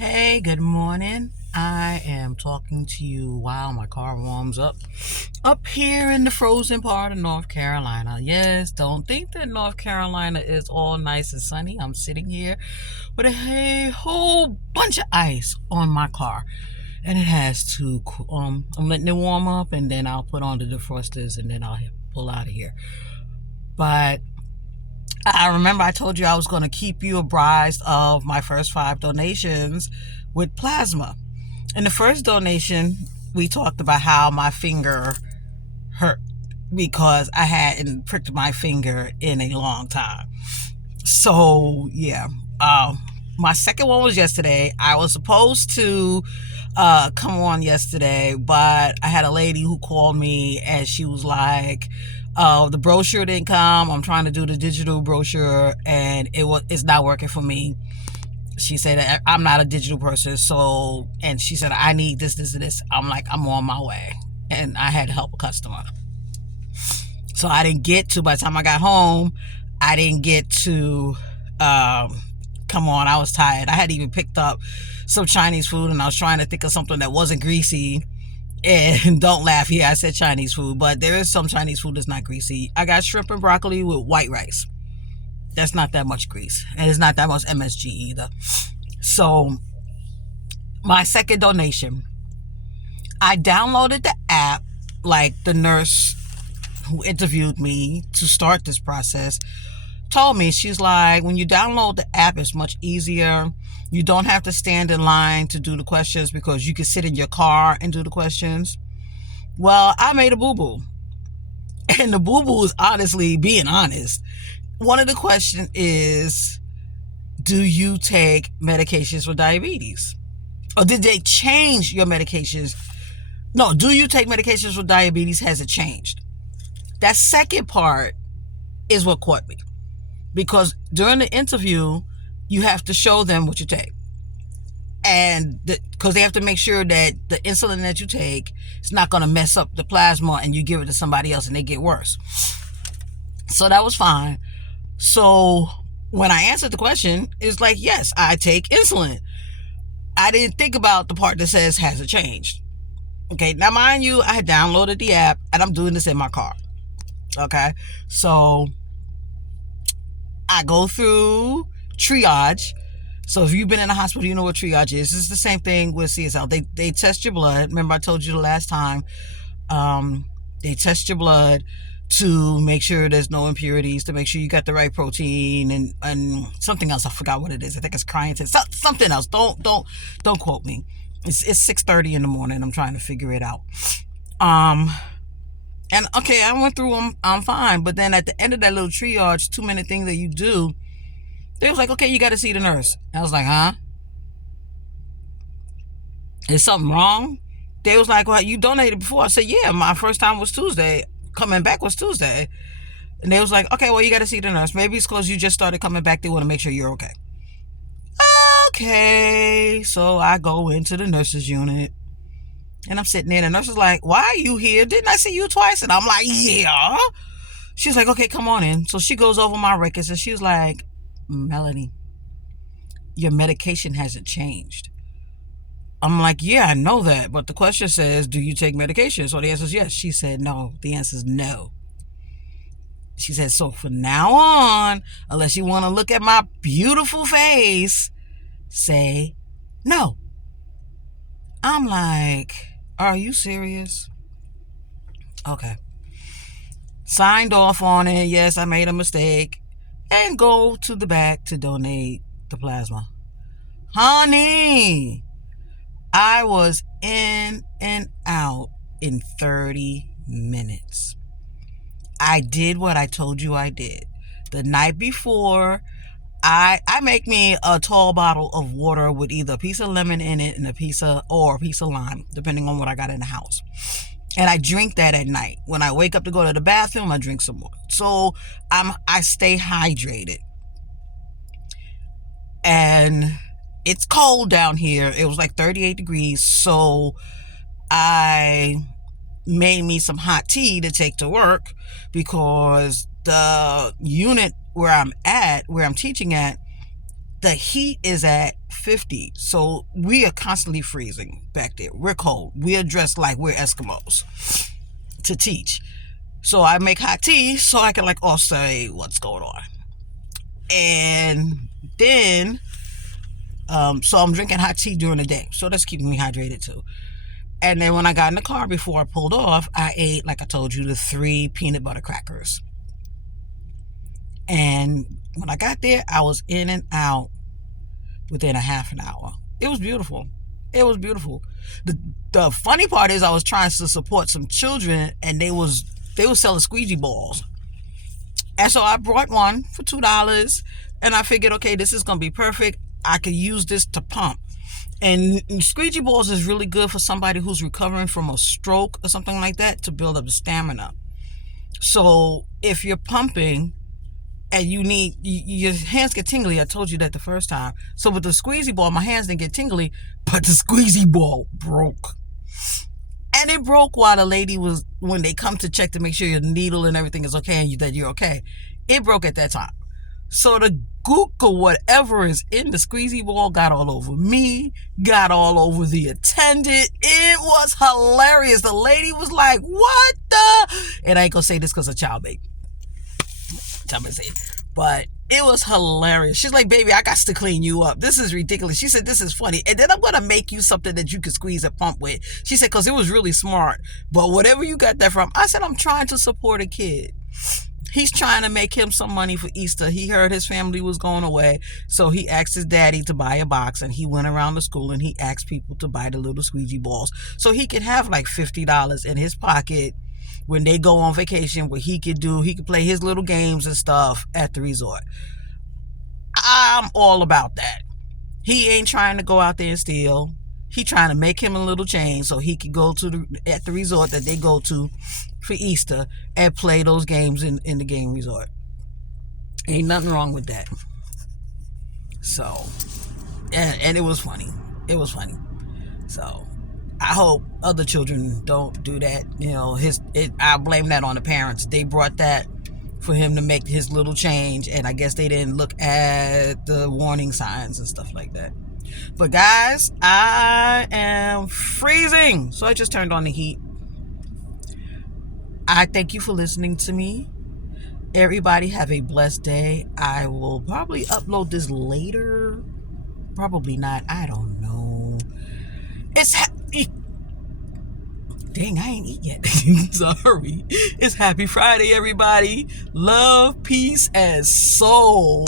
Hey, good morning. I am talking to you while my car warms up here in the frozen part of North Carolina. Yes, don't think that North Carolina is all nice and sunny. I'm sitting here with a whole bunch of ice on my car, and it has to. I'm letting it warm up, and then I'll put on the defrosters, and then I'll pull out of here. But I remember I told you I was going to keep you apprised of my first 5 donations with plasma. In the first donation, we talked about how my finger hurt because I hadn't pricked my finger in a long time. So, yeah. My second one was yesterday. I was supposed to come on yesterday, but I had a lady who called me and she was like, the brochure didn't come. I'm trying to do the digital brochure and it's not working for me. She said, I'm not a digital person. And she said, I need this, and this. I'm like, I'm on my way. And I had to help a customer. So I didn't get to, by the time I got home, I didn't get to come on. I was tired. I had even picked up some Chinese food and I was trying to think of something that wasn't greasy. And don't laugh here, I said Chinese food, but there is some Chinese food that's not greasy. I got shrimp and broccoli with white rice. That's not that much grease. And it's not that much MSG either. So, my second donation, I downloaded the app like the nurse who interviewed me to start this process told me. She's like, when you download the app, it's much easier. You don't have to stand in line to do the questions because you can sit in your car and do the questions. Well, I made a boo-boo. And the boo-boo is honestly being honest. One of the questions is, do you take medications for diabetes? Or did they change your medications? No, do you take medications for diabetes? Has it changed? That second part is what caught me. Because during the interview, you have to show them what you take. And because they have to make sure that the insulin that you take is not going to mess up the plasma and you give it to somebody else and they get worse. So that was fine. So when I answered the question, it's like, yes, I take insulin. I didn't think about the part that says, has it changed? Okay, now mind you, I had downloaded the app and I'm doing this in my car. Okay, so I go through triage. So if you've been in a hospital, you know what triage is. It's the same thing with CSL. They test your blood. Remember I told you the last time. They test your blood to make sure there's no impurities, to make sure you got the right protein and something else. I forgot what it is. I think it's creatine. Something else. Don't quote me. It's 6:30 in the morning. I'm trying to figure it out. And okay, I went through them. I'm fine. But then at the end of that little triage 2-minute thing that you do, they was like, okay, you got to see the nurse. I was like, huh? Is something wrong? They was like, well, you donated before. I said, yeah, my first time was Tuesday. Coming back was Tuesday. And they was like, okay, well, you got to see the nurse. Maybe it's because you just started coming back. They want to make sure you're okay. Okay. So I go into the nurse's unit. And I'm sitting there. And the nurse is like, why are you here? Didn't I see you twice? And I'm like, yeah. She's like, okay, come on in. So she goes over my records. And she's like, Melanie, your medication hasn't changed. I'm like, yeah, I know that. But the question says, do you take medication? So the answer is yes. She said, no. The answer is no. She said, so from now on, unless you want to look at my beautiful face, say no. I'm like, are you serious? Okay. Signed off on it. Yes, I made a mistake. And go to the back to donate the plasma. Honey, I was in and out in 30 minutes. I did what I told you I did. The night before, I make me a tall bottle of water with either a piece of lemon in it and a piece of lime, depending on what I got in the house. And I drink that at night. When I wake up to go to the bathroom, I drink some more. So I stay hydrated. And it's cold down here. It was like 38 degrees. So I made me some hot tea to take to work because the unit where I'm teaching at, the heat is at 50. So we are constantly freezing back there. We're cold. We are dressed like we're Eskimos to teach. So I make hot tea so I can say what's going on. And then, so I'm drinking hot tea during the day. So that's keeping me hydrated too. And then when I got in the car before I pulled off, I ate, like I told you, the 3 peanut butter crackers. And when I got there, I was in and out within a half an hour. It was beautiful. It was beautiful. The funny part is I was trying to support some children, and they was selling squeegee balls. And so I brought one for $2, and I figured, okay, this is going to be perfect. I could use this to pump. And squeegee balls is really good for somebody who's recovering from a stroke or something like that, to build up the stamina. So if you're pumping and your hands get tingly, I told you that the first time. So with the squeegee ball, my hands didn't get tingly, but the squeegee ball broke. And it broke while the lady when they come to check to make sure your needle and everything is okay and that you're okay. It broke at that time. So the gook or whatever is in the squeezy ball got all over me, got all over the attendant. It was hilarious. The lady was like, what the? And I ain't gonna say this because of child baby. But it was hilarious. She's like, baby, I got to clean you up. This is ridiculous. She said, this is funny. And then I'm going to make you something that you can squeeze a pump with. She said, because it was really smart. But whatever you got that from, I said, I'm trying to support a kid. He's trying to make him some money for Easter. He heard his family was going away. So he asked his daddy to buy a box. And he went around the school and he asked people to buy the little squeegee balls. So he could have like $50 in his pocket when they go on vacation, where he could play his little games and stuff at the resort. I'm all about that. He ain't trying to go out there and steal. He trying to make him a little change so he could go at the resort that they go to for Easter and play those games in the game resort. Ain't nothing wrong with that. So, and it was funny. It was funny. So, I hope other children don't do that. You know, I blame that on the parents. They brought that for him to make his little change, and I guess they didn't look at the warning signs and stuff like that. But guys, I am freezing, so I just turned on the heat. I thank you for listening to me. Everybody have a blessed day. I will probably upload this later. Probably not. I don't know. Dang, I ain't eat yet. Sorry. It's Happy Friday, everybody. Love, peace, and soul.